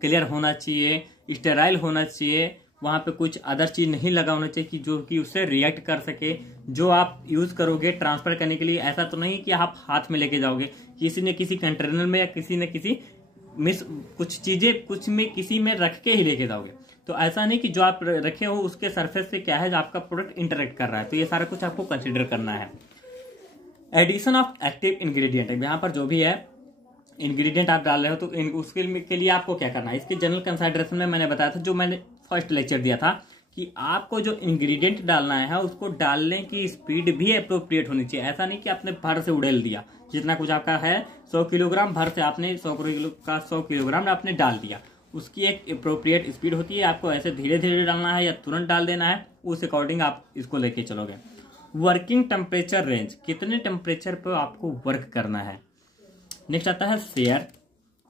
क्लियर होना चाहिए, स्टेराइल होना चाहिए, वहां पे कुछ अदर चीज नहीं लगा होना चाहिए कि जो कि उससे रिएक्ट कर सके। जो आप यूज करोगे ट्रांसफर करने के लिए, ऐसा तो नहीं कि आप हाथ में लेके जाओगे, किसी ने किसी कंटेनर में या किसी ने किसी कुछ चीजें कुछ में किसी में रख के ही लेके जाओगे। तो ऐसा नहीं कि जो आप रखे हो उसके सरफेस से क्या है जो आपका प्रोडक्ट इंटरेक्ट कर रहा है। तो ये सारा कुछ आपको कंसिडर करना है। एडिशन ऑफ एक्टिव इंग्रेडिएंट, यहाँ पर जो भी है इंग्रेडिएंट आप डाल रहे हो तो उसके के लिए आपको क्या करना है। इसके जनरल कंसिडरेशन में मैंने बताया था, जो मैंने फर्स्ट लेक्चर दिया था, कि आपको जो इंग्रेडिएंट डालना है उसको डालने की स्पीड भी अप्रोप्रिएट होनी चाहिए। ऐसा नहीं कि आपने भर से उड़ेल दिया, जितना कुछ आपका है 100 किलोग्राम भर से आपने 100 किलोग्राम आपने डाल दिया। उसकी एक अप्रोप्रिएट स्पीड होती है, आपको ऐसे धीरे धीरे डालना है या तुरंत डाल देना है, उस अकॉर्डिंग आप इसको लेके चलोगे। वर्किंग टेम्परेचर रेंज, कितने टेम्परेचर पर आपको वर्क करना है। नेक्स्ट आता है shear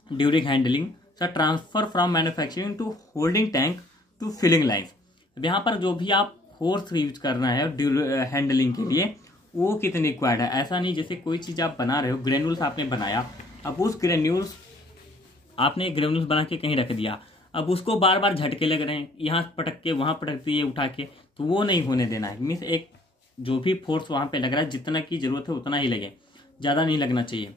during handling, transfer from manufacturing to holding tank to filling lines. अब यहाँ पर जो भी आप फोर्स यूज करना है हैंडलिंग के लिए वो कितनी रिक्वायर्ड है। ऐसा नहीं जैसे कोई चीज आप बना रहे हो, ग्रेन्यूल्स आपने बनाया, अब उस ग्रेन्यूल्स बना के कहीं रख दिया, अब उसको बार बार झटके लग रहे हैं, यहाँ पटक के वहां पटक दिए उठा के, तो वो नहीं होने देना है। मीन्स एक जो भी फोर्स वहां पे लग रहा है जितना की जरूरत है उतना ही लगे, ज्यादा नहीं लगना चाहिए।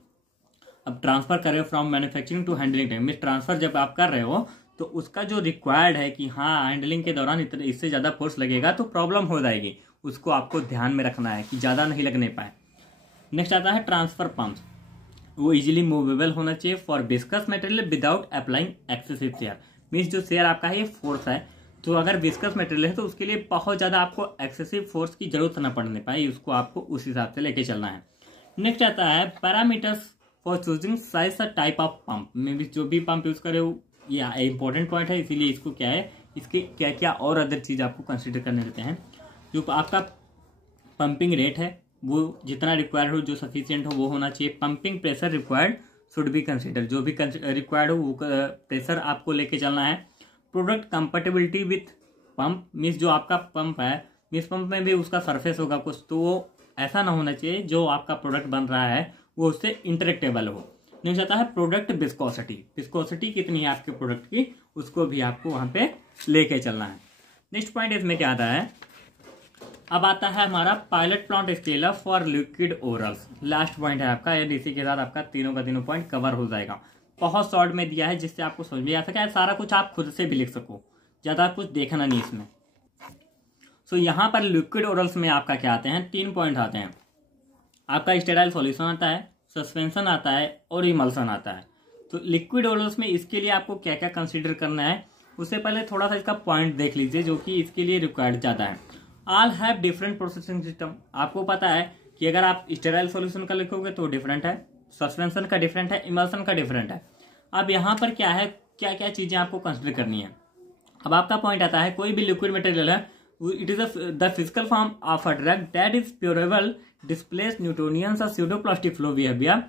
अब ट्रांसफर कर रहे हो from manufacturing to handling time, means transfer जब आप कर रहे हो तो उसका जो रिक्वायर्ड है कि हाँ हैंडलिंग के दौरान इतने इससे ज्यादा फोर्स लगेगा तो प्रॉब्लम हो जाएगी, उसको आपको ध्यान में रखना है कि ज्यादा नहीं लगने पाए। नेक्स्ट आता है ट्रांसफर पंप, वो इजीली मूवेबल होना चाहिए for viscous material without applying excessive share. Means जो शेयर आपका है ये फोर्स है, तो अगर विस्कस मटेरियल है तो उसके लिए बहुत ज्यादा आपको एक्सेसिव फोर्स की जरूरत न पड़ने पाए, उसको आपको उस हिसाब से लेके चलना है। नेक्स्ट आता है parameters for choosing size type of pump. में भी जो भी पंप यूज करे ये इंपॉर्टेंट पॉइंट है, इसीलिए इसको क्या है, इसके क्या क्या और अदर चीज आपको कंसिडर करने देते हैं। जो आपका पंपिंग रेट है वो जितना रिक्वायर्ड हो, जो सफिशिएंट हो वो होना चाहिए। Pumping pressure required should be consider, जो भी रिक्वायर्ड हो वो प्रेशर आपको लेके चलना है। Product compatibility with pump, means जो आपका पंप है, मीन्स पंप में भी उसका सरफेस होगा कुछ, तो वो ऐसा ना होना चाहिए जो आपका प्रोडक्ट बन रहा है वो उससे इंटरेक्टेबल हो। नेक्स्ट आता है प्रोडक्ट विस्कोसिटी, विस्कोसिटी कितनी है आपके प्रोडक्ट की, उसको भी आपको वहां पे लेके चलना है। नेक्स्ट पॉइंट इसमें क्या आता है, अब आता है हमारा pilot plant scale for liquid orals. Last point है आपका, इसी के साथ आपका तीनों का तीनों पॉइंट कवर हो जाएगा। बहुत शॉर्ट में दिया है जिससे आपको समझ में आ सके, सारा कुछ आप खुद से भी लिख सको, ज्यादा कुछ देखना नहीं इसमें। सो यहाँ पर लिक्विड ओरल्स में आपका क्या आते हैं, 3 पॉइंट आते हैं। आपका स्टेराइल सॉल्यूशन आता है, सस्पेंशन आता है और इमल्सन आता है। तो लिक्विड ओरल्स में इसके लिए आपको क्या क्या कंसिडर करना है, उससे पहले थोड़ा सा इसका पॉइंट देख लीजिए जो कि इसके लिए रिक्वायर्ड ज़्यादा है। All have different processing system. आपको पता है कि अगर आप स्टेराइल सॉल्यूशन का लिखोगे तो डिफरेंट है, सस्पेंशन का डिफरेंट है, इमल्सन का डिफरेंट है। अब यहाँ पर क्या है, क्या क्या चीज़ें आपको कंसिडर करनी है। अब आपका पॉइंट आता है कोई भी लिक्विड मटेरियल है, it is the physical form of a drug that is pourable, displays Newtonians और pseudoplastic flow behaviour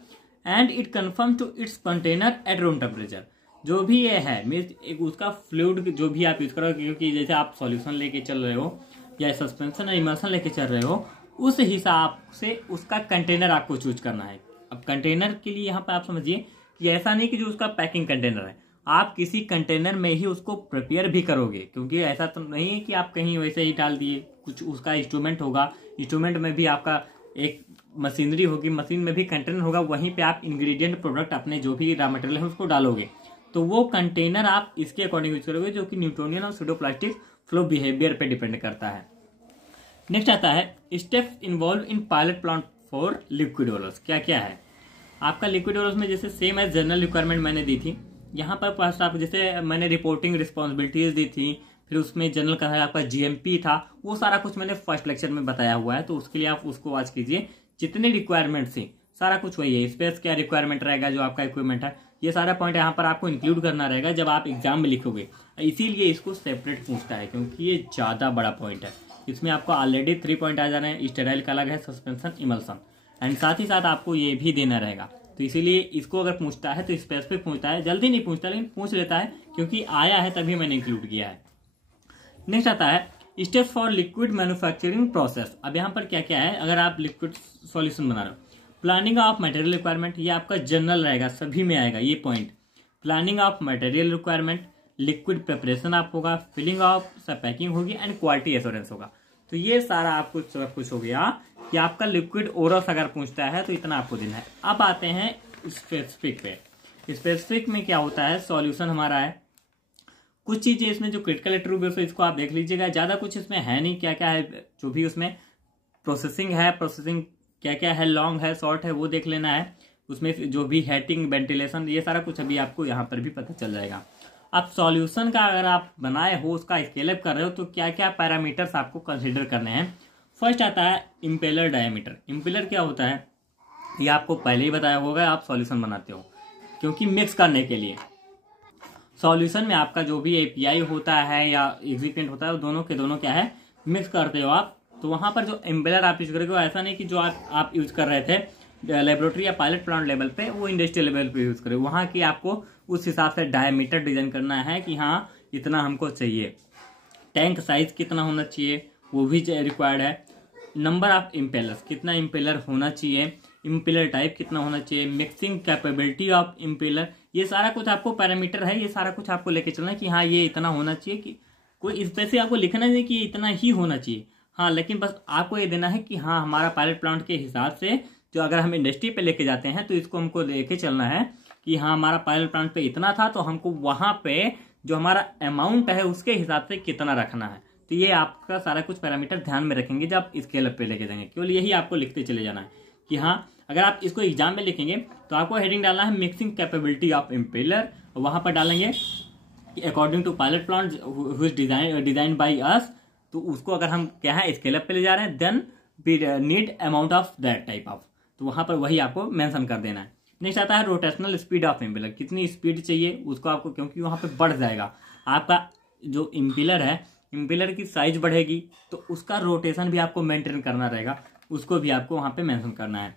and it confirm to its container at room temperature. जो भी ये है मीन्स उसका फ्लूइड जो भी आप यूज करोगे, क्योंकि जैसे आप सॉल्यूशन लेके चल रहे हो या सस्पेंशन या इमल्सन लेके चल रहे हो, उस हिसाब से उसका कंटेनर आपको चूज करना है। अब कंटेनर के लिए यहाँ पे आप समझिए कि ऐसा नहीं कि जो उसका पैकिंग कंटेनर है, आप किसी कंटेनर में ही उसको प्रिपेयर भी करोगे, क्योंकि ऐसा तो नहीं है कि आप कहीं वैसे ही डाल दिए। कुछ उसका इंस्ट्रूमेंट होगा, इंस्ट्रूमेंट में भी आपका एक मशीनरी होगी, मशीन में भी कंटेनर होगा, वहीं पे आप इंग्रेडिएंट प्रोडक्ट अपने जो भी रॉ मटेरियल है उसको डालोगे। तो वो कंटेनर आप इसके अकॉर्डिंग यूज करोगे, जो कि न्यूटोनियन और स्यूडोप्लास्टिक फ्लो बिहेवियर पे डिपेंड करता है। नेक्स्ट आता है steps involve in pilot plant for liquid orals. क्या क्या है आपका लिक्विड ओरल्स में, जैसे सेम एज जनरल रिक्वायरमेंट मैंने दी थी। यहाँ पर फर्स्ट आप जैसे मैंने रिपोर्टिंग रिस्पॉन्सिबिलिटीज दी थी, फिर उसमें जनरल का है आपका जीएमपी था, वो सारा कुछ मैंने फर्स्ट लेक्चर में बताया हुआ है, तो उसके लिए आप उसको वॉच कीजिए। जितने रिक्वायरमेंट थी सारा कुछ वही है। स्पेस क्या रिक्वायरमेंट रहेगा, जो आपका इक्विपमेंट है, ये सारा पॉइंट यहाँ पर आपको इंक्लूड करना रहेगा जब आप एग्जाम में लिखोगे। इसीलिए इसको सेपरेट पूछता है, क्योंकि ये ज्यादा बड़ा पॉइंट है। इसमें आपको ऑलरेडी 3 पॉइंट आ जा रहे हैं, स्टेराइल का अलग है, सस्पेंशन, इमल्सन, एंड साथ ही साथ आपको ये भी देना रहेगा। तो इसीलिए इसको अगर पूछता है तो स्पेसिफिक पूछता है, जल्दी नहीं पूछता लेकिन पूछ लेता है, क्योंकि आया है तभी मैंने इंक्लूड किया है। नेक्स्ट आता है steps for liquid manufacturing process. अब यहाँ पर क्या क्या है, अगर आप लिक्विड सॉल्यूशन बना रहे हो, प्लानिंग ऑफ मटेरियल रिक्वायरमेंट, ये आपका जनरल रहेगा, सभी में आएगा ये point. Planning of material requirement, liquid preparation आप होगा, फिलिंग ऑफ पैकिंग होगी एंड क्वालिटी एश्योरेंस होगा। तो ये सारा आपको सब कुछ हो गया कि आपका लिक्विड ओरल्स अगर पूछता है तो इतना आपको देना है। अब आते हैं स्पेसिफिक पे। स्पेसिफिक में क्या होता है, सॉल्यूशन हमारा है, कुछ चीजें इसमें जो क्रिटिकल एट्रीब्यूट्स है इसको आप देख लीजिएगा, ज्यादा कुछ इसमें है नहीं। क्या क्या है, जो भी उसमें प्रोसेसिंग है, प्रोसेसिंग क्या क्या है, लॉन्ग है, शॉर्ट है, वो देख लेना है। उसमें जो भी हेटिंग, वेंटिलेशन, ये सारा कुछ अभी आपको यहाँ पर भी पता चल जाएगा। अब सॉल्यूशन का अगर आप बनाए हो, उसका स्केल अप कर रहे हो, तो क्या क्या पैरामीटर्स आपको कंसिडर करने हैं। फर्स्ट आता है इम्पेलर डायमीटर। इम्पेलर क्या होता है ये आपको पहले ही बताया होगा, आप सॉल्यूशन बनाते हो, क्योंकि मिक्स करने के लिए सॉल्यूशन में आपका जो भी एपीआई होता है या एक्सिपिएंट होता है, वो दोनों के दोनों क्या है, मिक्स करते हो आप। तो वहां पर जो इम्पेलर आप यूज करोगे, ऐसा नहीं कि जो आप यूज कर रहे थे लेबोरेटरी या पायलट प्लांट लेवल पे, वो इंडस्ट्रियल लेवल पे यूज करोगे। वहां की आपको उस हिसाब से डायमीटर डिजाइन करना है कि हाँ इतना हमको चाहिए। टैंक साइज कितना होना चाहिए वो भी रिक्वायर्ड है। नंबर ऑफ इम्पेलर्स, कितना इम्पेलर होना चाहिए, इम्पेलर टाइप कितना होना चाहिए, मिक्सिंग कैपेबिलिटी ऑफ इम्पेलर, ये सारा कुछ आपको पैरामीटर है, ये सारा कुछ आपको लेके चलना है कि हाँ ये इतना होना चाहिए। कि कोई स्पेसिफिक आपको लिखना नहीं कि इतना ही होना चाहिए, हाँ, लेकिन बस आपको ये देना है कि हाँ हमारा पायलट प्लांट के हिसाब से, जो अगर हम इंडस्ट्री पे लेके जाते हैं तो इसको हमको लेके चलना है कि हाँ हमारा पायलट प्लांट पे इतना था, तो हमको वहां पे जो हमारा अमाउंट है उसके हिसाब से कितना रखना है। तो ये आपका सारा कुछ पैरामीटर ध्यान में रखेंगे जब स्केल अप पे लेके जाएंगे। केवल यही आपको लिखते चले जाना है कि हाँ अगर आप इसको एग्जाम में लिखेंगे तो आपको हेडिंग डालना है मिक्सिंग कैपेबिलिटी ऑफ इम्पेलर, वहां पर डालेंगे according to pilot plant design by us. तो उसको अगर हम क्या है स्केल अप पे ले जा रहे हैं, then we need amount of that type of, तो वहां पर वही आपको मेंशन कर देना है। नेक्स्ट आता है रोटेशनल स्पीड ऑफ इम्पेलर, कितनी स्पीड चाहिए उसको आपको, क्योंकि वहां पे बढ़ जाएगा आपका जो इम्पेलर है, इम्पेलर की साइज बढ़ेगी तो उसका रोटेशन भी आपको मेंटेन करना रहेगा, उसको भी आपको वहां पे मेंशन करना है।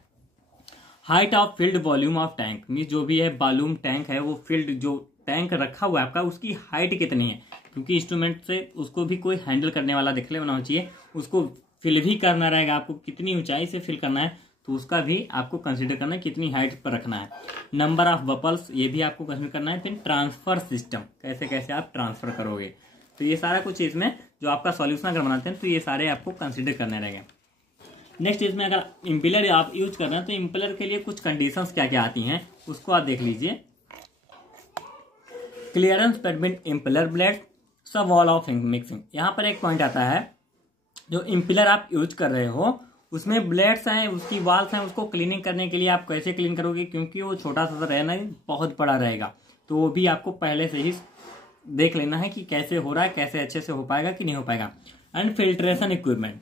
Height of field volume of tank, mean जो भी है वॉल्यूम टैंक है, वो फील्ड जो टैंक रखा हुआ है आपका, उसकी हाइट कितनी है, क्योंकि इंस्ट्रूमेंट से उसको भी कोई हैंडल करने वाला दिखने होना चाहिए, उसको फिल भी करना रहेगा, आपको कितनी ऊंचाई से फिल करना है तो उसका भी आपको कंसीडर करना है, कितनी हाइट पर रखना है। नंबर ऑफ बबल्स, ये भी आपको कंसीडर करना है। फिर ट्रांसफर सिस्टम, कैसे कैसे आप ट्रांसफर करोगे, तो ये सारा कुछ इसमें जो आपका सॉल्यूशन अगर बनाते हैं तो ये सारे आपको कंसीडर करने रहेंगे। नेक्स्ट इसमें अगर इम्पेलर आप यूज कर रहे हैं तो इम्पेलर के लिए कुछ कंडीशंस क्या क्या आती हैं उसको आप देख लीजिए। क्लियरेंस बिटवीन इम्पेलर ब्लेड, सब वॉल ऑफ मिक्सिंग, यहाँ पर एक पॉइंट आता है, जो इम्पेलर आप यूज कर रहे हो उसमें ब्लेड्स हैं, उसकी वाल्स हैं, उसको क्लीनिंग करने के लिए आप कैसे क्लीन करोगे, क्योंकि वो छोटा सा रहना ही बहुत बड़ा रहेगा, तो वो भी आपको पहले से ही देख लेना है कि कैसे हो रहा है, कैसे अच्छे से हो पाएगा कि नहीं हो पाएगा। And filtration equipment,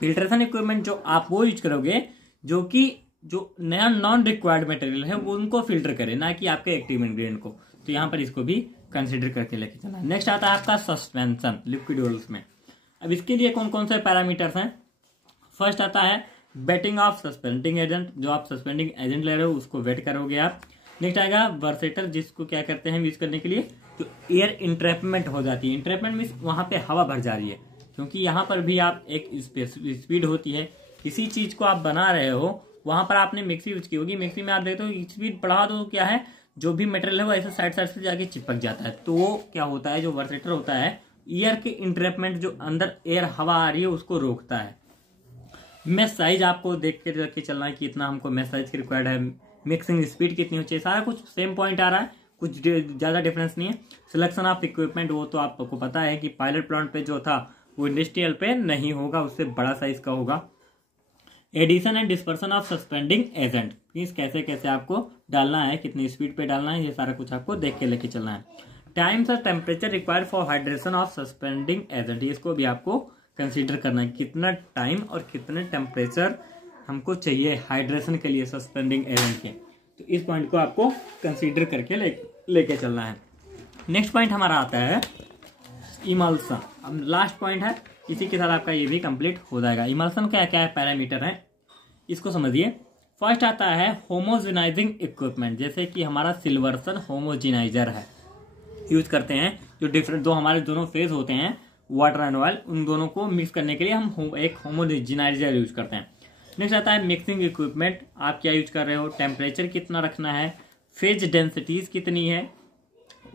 filtration equipment जो आप वो यूज करोगे जो कि जो नया नॉन रिक्वायर्ड मटेरियल है वो उनको फिल्टर करे, ना कि आपके एक्टिव इंग्रेडिएंट को। तो यहाँ पर इसको भी कंसिडर करके लेके चलना है। नेक्स्ट आता है आपका सस्पेंशन लिक्विड ओल्स में। अब इसके लिए कौन कौन से पैरामीटर्स हैं। फर्स्ट आता है वेटिंग ऑफ सस्पेंडिंग एजेंट, जो आप सस्पेंडिंग एजेंट ले रहे हो उसको वेट करोगे आप। नेक्स्ट आएगा वर्सेटर, जिसको क्या करते हैं यूज करने के लिए, जो एयर इंट्रैपमेंट हो जाती है। इंट्रैपमेंट मीन्स वहां पे हवा भर जा रही है, क्योंकि यहाँ पर भी आप एक स्पीड होती है, किसी चीज को आप बना रहे हो वहां पर आपने मिक्सी यूज की होगी, मिक्सी में आप देखते हो स्पीड बढ़ा दो, क्या है जो भी मटेरियल है वो ऐसे साइड साइड से जाके चिपक जाता है। तो वो क्या होता है, जो वर्सेटर होता है एयर के इंट्रैपमेंट, जो अंदर एयर हवा आ रही है उसको रोकता है। मैश साइज आपको देख के रख के चलना है कि इतना हमको मैश साइज की रिक्वायर्ड है, मिक्सिंग स्पीड कितनी हो चाहिए, सारा कुछ सेम पॉइंट आ रहा है, कुछ ज्यादा डिफरेंस नहीं है। सिलेक्शन ऑफ इक्विपमेंट, वो तो आपको पता है कि पायलट प्लांट पे जो था वो इंडस्ट्रियल पे नहीं होगा, उससे बड़ा साइज का होगा। Addition and dispersion of suspending agent, means कैसे कैसे आपको डालना है, कितनी स्पीड पे डालना है, ये सारा कुछ आपको देख के लेके चलना है। टाइम्स और temperature required for hydration of suspending agent, इसको भी आपको कंसीडर करना है, कितना टाइम और कितने टेम्परेचर हमको चाहिए हाइड्रेशन के लिए सस्पेंडिंग एजेंट के। तो इस पॉइंट को आपको कंसीडर करके लेके चलना है। नेक्स्ट पॉइंट हमारा आता है इमल्सन। अब लास्ट पॉइंट है, इसी के साथ आपका ये भी कंप्लीट हो जाएगा। इमल्सन क्या क्या पैरामीटर है इसको समझिए। फर्स्ट आता है होमोजेनाइजिंग इक्विपमेंट, जैसे कि हमारा सिल्वर्सन होमोजेनाइजर है, यूज करते हैं, जो डिफरेंट दो हमारे दोनों फेज होते हैं वाटर एंड ऑयल, उन दोनों को मिक्स करने के लिए हम एक होमोजेनाइजर यूज करते हैं। नेक्स्ट आता है मिक्सिंग इक्विपमेंट, आप क्या यूज कर रहे हो, टेम्परेचर कितना रखना है, फेज डेंसिटीज कितनी है,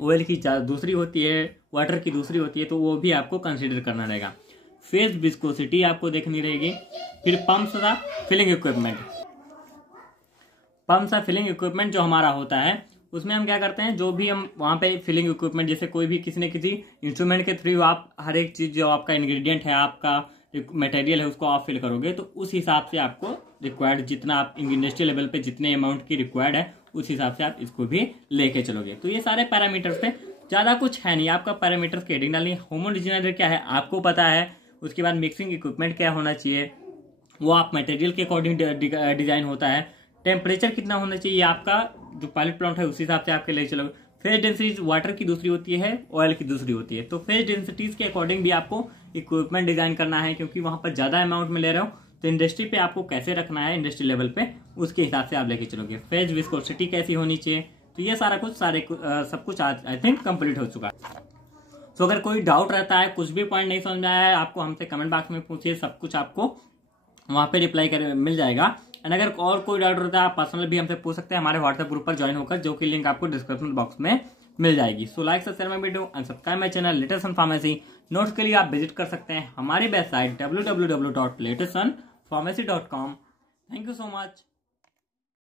ऑयल की दूसरी होती है, वाटर की दूसरी होती है, तो वो भी आपको कंसीडर करना रहेगा। फेज विस्कोसिटी आपको देखनी रहेगी। फिर पंप्स का फिलिंग इक्विपमेंट, पंप्स का फिलिंग इक्विपमेंट जो हमारा होता है उसमें हम क्या करते हैं, जो भी हम वहां पे फिलिंग इक्विपमेंट, जैसे कोई भी किसी न किसी इंस्ट्रूमेंट के थ्रू आप हर एक चीज जो आपका इंग्रेडिएंट है, आपका मटेरियल है, उसको आप फिल करोगे, तो उस हिसाब से आपको रिक्वायर्ड जितना आप इंडस्ट्रियल लेवल पे जितने अमाउंट की रिक्वायर्ड है उस हिसाब से आप इसको भी लेके चलोगे। तो ये सारे पैरामीटर्स पे ज्यादा कुछ है नहीं, आपका पैरामीटर्स की हेडिंग डालनी है। होमोजेनाइजर क्या है आपको पता है, उसके बाद मिक्सिंग इक्विपमेंट क्या होना चाहिए, वो आप मटेरियल के अकॉर्डिंग डिजाइन होता है। टेम्परेचर कितना होना चाहिए आपका, जो पायलट प्लांट है उस हिसाब से आपके ले चलोगे। फेज डेंसिटीज वाटर की दूसरी होती है, ऑयल की दूसरी होती है, तो फेज डेंसिटीज के अकॉर्डिंग भी आपको इक्विपमेंट डिजाइन करना है, क्योंकि वहां पर ज्यादा अमाउंट में ले रहे हो, तो इंडस्ट्री पे आपको कैसे रखना है, इंडस्ट्री लेवल पे उसके हिसाब से आप लेके चलोगे। फेज विस्कोसिटी कैसी होनी चाहिए, तो ये सारा कुछ सब कुछ आई थिंक कंप्लीट हो चुका है। तो अगर कोई डाउट रहता है, कुछ भी पॉइंट नहीं समझ में आया है, आपको हमसे कमेंट बॉक्स में पूछिए, सब कुछ आपको वहां पे रिप्लाई कर मिल जाएगा। एंड अगर और कोई डाउट रहता है आप पर्सनल भी हमसे पूछ सकते हैं हमारे व्हाट्सएप ग्रुप पर ज्वाइन होकर, जो कि लिंक आपको डिस्क्रिप्शन बॉक्स में मिल जाएगी। So like share my video and subscribe my channel Latest Sun Pharmacy. Notes के लिए आप विजिट कर सकते हैं हमारी website www.latestsunpharmacy.com। Thank you so much.